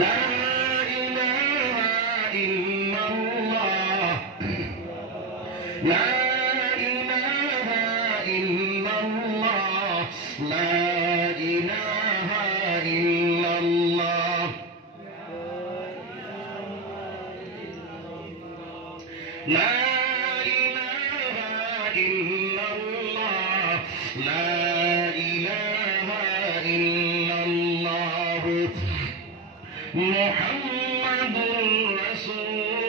লা ইলাহা ইল্লাল্লাহ, লা ইলাহা ইল্লাল্লাহ, লা ইলাহা ইল্লাল্লাহ, লা ইলাহা ইল্লাল্লাহ, লা ইলাহা ইল্লাল্লাহ, মুহাম্মাদুর রাসূলুল্লাহ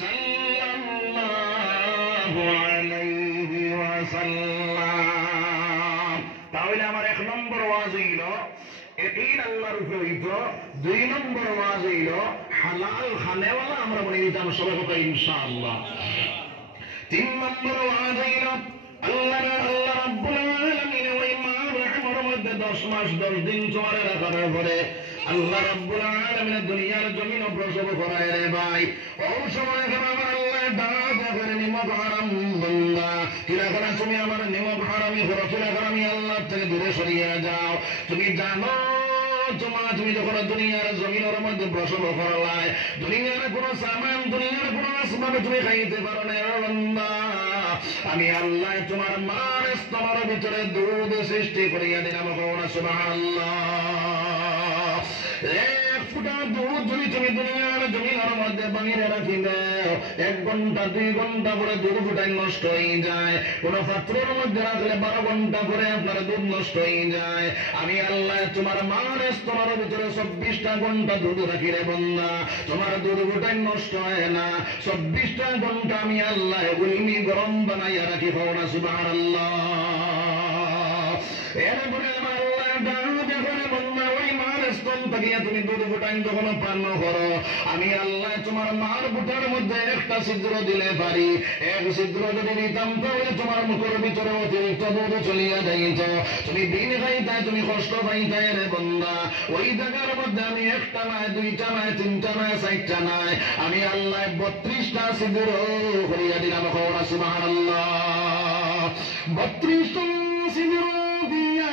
সাল্লাল্লাহু আলাইহি ওয়াসাল্লাম। তাহলে আমার 1 নম্বর ওয়াজ হইল একই আল্লাহর উপর হইত, 2 নম্বর ওয়াজ হইল হালাল খানেওয়ালা আমরা বলে দিতাম সবাই কথা ইনশাআল্লাহ। 3 নম্বর ওয়াজ হইল আল্লাহ রাব্বুল আলামিন ওই মা রহমার মধ্যে 10 মাস 10 দিন চরে রাখার পরে আল্লাহ রাব্বুল আলামিন দুনিয়ার জমিন প্রসব করায় রে ভাই। ওই সময় আমার আল্লাহ দাঁত করে নিমক হারাম বান্দা, কিরা করে তুমি আমার নিমক হারামি করো, কিরা করে আমি আল্লাহ থেকে দূরে সরিয়ে যাও। তুমি জানো তুমি যখন দুনিয়ার জমিনের মধ্যে প্রসব করলায়, দুনিয়ার কোন সামান, দুনিয়ার কোন আসবাব তুমি খাইতে পারো না বান্দা। আমি আল্লাহ তোমার মার স্তনের ভিতরে দুধ সৃষ্টি করিয়া দিলাম, সুবহানাল্লাহ। 1 ফুটা দুধ যদি তুমি দুনিয়ার জমিনের মধ্যে বাহিরে রাখিবে, 1 ঘন্টা 2 ঘন্টা পরে দুধ ফুটাই নষ্ট হয়ে যায়। কোন পাত্রের মধ্যে রাখলে 12 ঘন্টা পরে আপনার দুধ নষ্ট হয়ে যায়। আমি আল্লাহ তোমার মার স্তনের ভিতরে 24টা ঘন্টা দুধ রাখি রে বান্দা, তোমার দুধ ফুটাই নষ্ট হয় না। 24টা ঘন্টা আমি আল্লাহ উলমি গরম বানাইয়া রাখি, পাওনা সুবহানাল্লাহ। এরপরে আমার আল্লাহ যখন বান্দা ওই মার স্তন থেকে তুমি দুধ ফুটাই যখন পান করো, আমি আল্লাহ তোমার মার বুটার মধ্যে একটা ছিদ্র দিলে পারি। 1 ছিদ্র যদি দিতাম তাহলে তোমার মুখের ভিতরে অতিরিক্ত দুধ চলিয়া যাইত, তুমি দিন খাইতাই, তুমি কষ্ট পাইতাই রে বান্দা। ওই জায়গার মধ্যে আমি 1টা নয়, 2টা নয়, 3টা নয়, 4টা নয়, আমি আল্লাহ 32টা ছিদ্র করিয়া দিলাম, সুবহানাল্লাহ। 32টা ছিদ্র দিয়া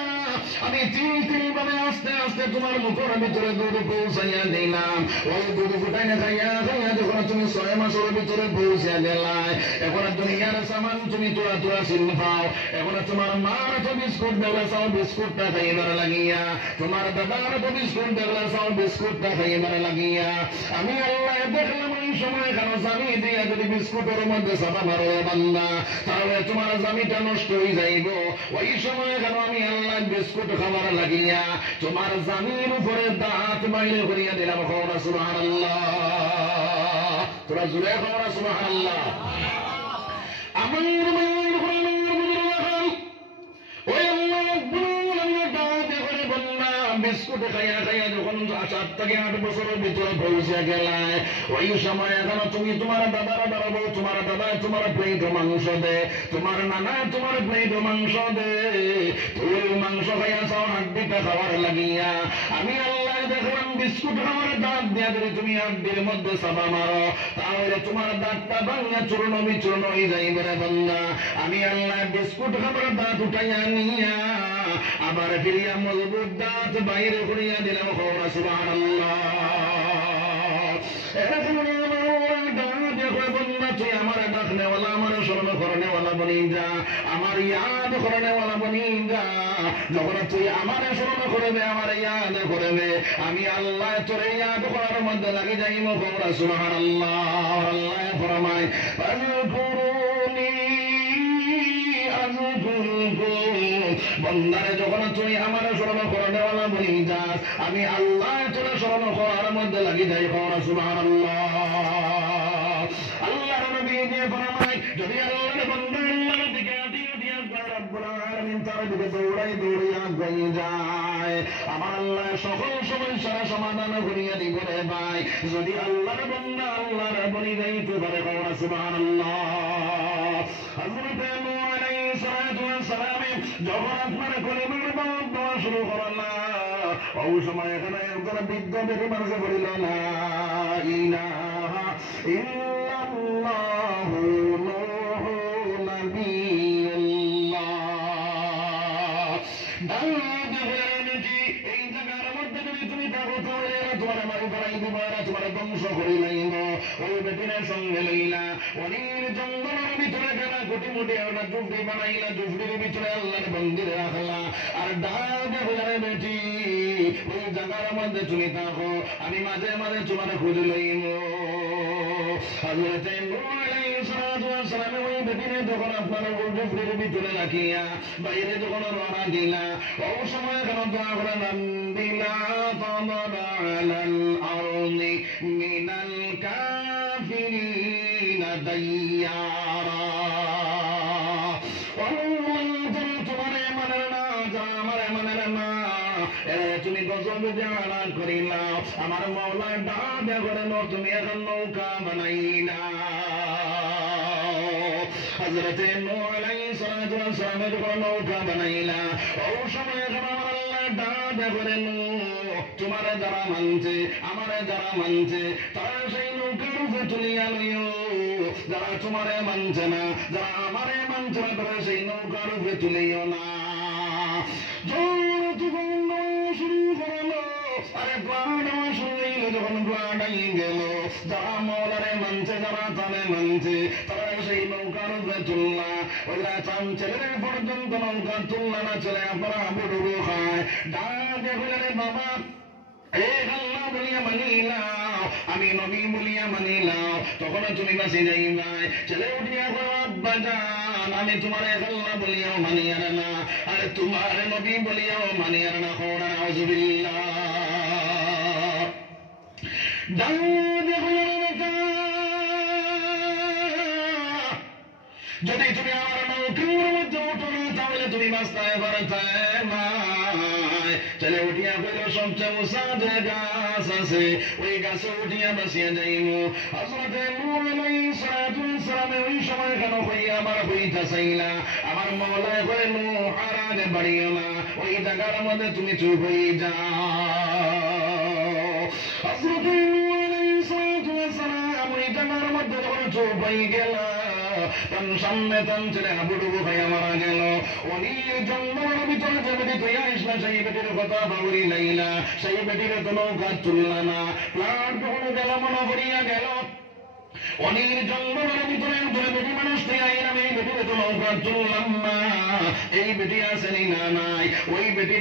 আমি 3 ভাবে আস্তে আস্তে তোমার মুখের ভিতরে দুধ পৌঁছাইয়া দিলাম। ওই দুধ ফুটাই না খাইয়া খাইয়া যখন তুমি 6 মাসের ভিতরে পৌঁছে গেলাই, এখন দুনিয়ার সামান তুমি তোরা তোরা চিনি পাও। এখন তোমার মার তো বিস্কুট দেখলে চাও, বিস্কুটটা খাইবার লাগিয়া, তোমার দাদার তো বিস্কুট দেখলে চাও, বিস্কুটটা খাইবার লাগিয়া। আমি আল্লাহ দেখলাম ওই সময় কেন জামি দিয়া যদি বিস্কুটের মধ্যে চাপা মারো বান্দা, তাহলে তোমার জামিটা নষ্ট হয়ে যাইব। ওই সময় কেন আমি আল্লাহ বিস্কুট খাবার লাগিয়া তোমার জামির উপরে দাঁত বাইরে করিয়া দিলাম, খাওয়া সুবহানাল্লাহ। তোরা জুড়ে খাওয়া সুবহানাল্লাহ। আমার ওই আল্লাহ বিস্কুট খাইয়া খাইয়া যখন 7 থেকে 8 বছরের ভিতরে পৌঁছে গেলায়, ওই সময় এখনো তুমি তোমার দাদারা দাঁড়াবো, তোমার দাদা তোমার প্লেট মাংস দে, তোমার নানা তোমার প্লেট মাংস দে, তুই মাংস খাইয়া চাও হাড্ডিটা খাওয়ার লাগিয়া। আমি আল্লাহ দেখলাম বিস্কুট খাওয়ার দাঁত দিয়া যদি তুমি হাড্ডির মধ্যে চাপা মারো, তাহলে তোমার দাঁতটা ভাঙা চূর্ণ বিচূর্ণ হয়ে যাইবে রে বান্দা। আমি আল্লাহ বিস্কুট খাবার দাঁত উঠাইয়া নিয়া আবার ফিরিয়া মজবুত দাঁত বাইরে করিয়া দিলাম, সুবহানাল্লাহ। এরকম তুই আমার ডাকনেওয়ালা, আমার স্মরণ করনেওয়ালা বনি যা, আমার ইয়াদ করনেওয়ালা বনি যা। যখন তুই আমার স্মরণ করবে, আমার ইয়াদ করবে, আমি আল্লাহ তোর ইয়াদ করার মধ্যে লাগি যাইব, সুবহানাল্লাহ। আল্লাহ ফরমায় বন্দারে যখন তুই আমার স্মরণ করনেওয়ালা বনি যাস, আমি আল্লাহ তোর স্মরণ করার মধ্যে লাগি যাই, সুবহানাল্লাহ। আল্লাহর নবী দিয়ে ফরমায় যদি আল্লাহর বান্দা আল্লাহর দিকে আটিয়ে দিয়ে রব্বুল আলামিন তার দিকে দৌড়াই দৌড়িয়া গই যায়, আমার আল্লাহ সকল সমস্যার সমাধান করিয়া দিব রে ভাই। যদি আল্লাহর বান্দা আল্লাহর বনি যাইতে পারে, সুবহানাল্লাহ। হযরত নূহ আলাইহিস সালাতু ওয়াস সালাম যখন আপনার কলিমার বাদ দেওয়া শুরু করলা, ওই সময় এখানে একজন বৃদ্ধ বেরি মানুষে বলিল না ইলাহা ইল্লাল্লাহু নূহু নবিয়্যুল্লাহ। এই জায়গার মধ্যে থাকো তাহলে তোমার মারি ফেলাই দিব, তোমার ধ্বংস করে লাইব। ওই বেটিনের সঙ্গে লইলা অনেক জঙ্গলের ভিতরে গেলা, কোটি মোটি একটা জুফড়ি বানাইলা, জুফড়ির ভিতরে আল্লাহর মন্দিরে রাখলা। আর ডাকে বলে বেটি ওই জায়গার মধ্যে তুমি থাকো, আমি মাঝে মাঝে তোমার খোঁজ লইব। হযরতে নূহ আলাইহিস সালাতু ওয়াস সালাম ওই বেটিনে যখন আপনার জুফড়ির ভিতরে রাখিয়া বাইরে যখন রওনা দিলা, ওই সময় কেন দোয়া করেন আনবিলা তামারা আলাল আরদি মিনাল কাফিরিনা দাইয়ারা। তোমারে মানে না, আমারে মানে না, তুমি গজব জানা করিলা, আমার মওলা ডাবে করেন তুমি এখন নৌকা বানাইলা। হযরতে নূহ আলাইহিস সালাতু ওয়াস সালাম যখন নৌকা বানাইলা, ওই সময় আমার আল্লাহ ডাবে করেন তোমারে যারা মানছে, আমারে যারা মানছে, তারা সেই নৌকার উপরে তুলিয়া লইও। যারা তোমারে মানছে না, যারা আমারে মানছে না, তারা সেই নৌকার উপরে তুলিও না। আরে প্রাণ শুনলেই যখন প্রাণাই গেল, যারা মৌলারে মানছে, যারা তারে মানছে, তারা সেই নৌকার উপরে তুললা। ওইরা চান ছেলেরা পর্যন্ত নৌকা তুললা না, ছেলে আপনারা হাবুডুবু খায়। ডাকে বলে বাবা আল্লাহ বলিয়া মানিলাম, আমি নবী বলিয়া মানিলাম, তখন তুমি বাঁচি যাই নাই। ছেলে উঠিয়া আব্বা জান আমি তোমার আল্লাহ বলিয়াও মানি আর না, আর তোমার নবী বলিয়াও মানি আর না। নাউযুবিল্লাহ। যদি তুমি আমার নৌকার মধ্যে উঠো না, তাহলে তুমি বাঁচতে পারতে না। চলে উঠিয়া পেল সবচেয়ে উঁচা যে গাছ আছে, ওই গাছে উঠিয়া বাঁচিয়া যাইব। হযরতে নূহ আলাইহিস সালাতু ওয়াস সালাম ওই সময় কেন হইয়া আমার হইতা চাইলা, আমার মওলা কয় নূহ আর আগে বাড়িও না, ওই জায়গার মধ্যে তুমি চুপ হয়ে যাও। হযরতে নূহ আলাইহিস সালাতু ওয়াস সালাম ওই জায়গার মধ্যে যখন চুপ হয়ে গেল, সামনে টান ছেলে হাবুডুবু খাইয়া মারা গেল। অনেক জঙ্গলের ভিতরে যে বেটি তুই আসলা, সেই বেটির কথা বাবুরি লাইলা, সেই বেটির তো নৌকা তুললা না। প্রাণ যখন গেল মনে করিয়া গেল, অনেক জঙ্গলের ভিতরে বেটি মানুষ তুই আইলাম, এই বেটির তো নৌকা তুললাম না। এই বেটি আসেনি না নাই, ওই বেটির